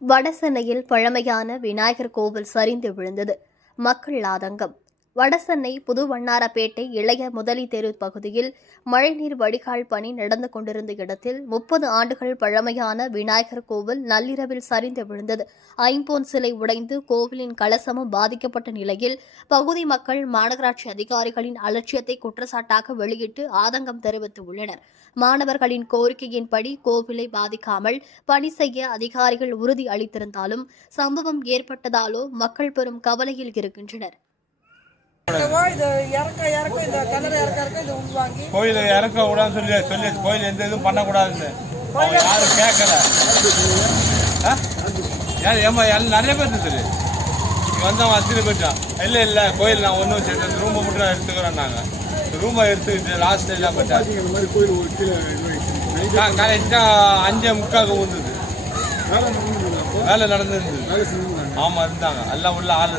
வடசென்னையில் பழமையான விநாயகர் கோவில் சரிந்து விழுந்தது. மக்கள் ஆதங்கம். வடசென்னை புது வண்ணாரப்பேட்டை இளைய முதலி தெரு பகுதியில் மழைநீர் வடிகால் பணி நடந்து கொண்டிருந்த இடத்தில் முப்பது ஆண்டுகள் பழமையான விநாயகர் கோவில் நள்ளிரவில் சரிந்து விழுந்தது. ஐம்பொன் சிலை உடைந்து கோவிலின் கலசமும் பாதிக்கப்பட்ட நிலையில் பகுதி மக்கள் மாநகராட்சி அதிகாரிகளின் அலட்சியத்தை குற்றச்சாட்டாக வெளியிட்டு ஆதங்கம் தெரிவித்துள்ளனர். மாணவர்களின் கோரிக்கையின்படி கோவிலை பாதிக்காமல் பணி செய்ய அதிகாரிகள் உறுதி அளித்திருந்தாலும் சம்பவம் ஏற்பட்டதாலோ மக்கள் பெரும் கவலையில் இருக்கின்றனர். கோயில் இறக்க கூடாதுன்னு சொல்லி சொல்லி கோயில் எந்த இதுவும் பண்ணக்கூடாதுன்னு. யாரும் கேட்கல? யார் ஏமா எல்லாம் நிறைய பேர் இருந்துரு வந்தவன் அத்தனை போயிட்டான். இல்லை இல்லை கோயில் நான் ஒன்றும் சரி இந்த ரூமை மட்டும் நான் எடுத்துக்கிறேன் நாங்கள் ரூமை எடுத்துக்கிட்டு லாஸ்ட் எல்லாம் போயிட்டாங்க இதுவாயிடுச்சு. கரெக்டாக அஞ்சே முக்காக ஊந்துது. வேலை நடந்துருந்தது. ஆமாம் இருந்தாங்க. எல்லாம் உள்ள ஆள்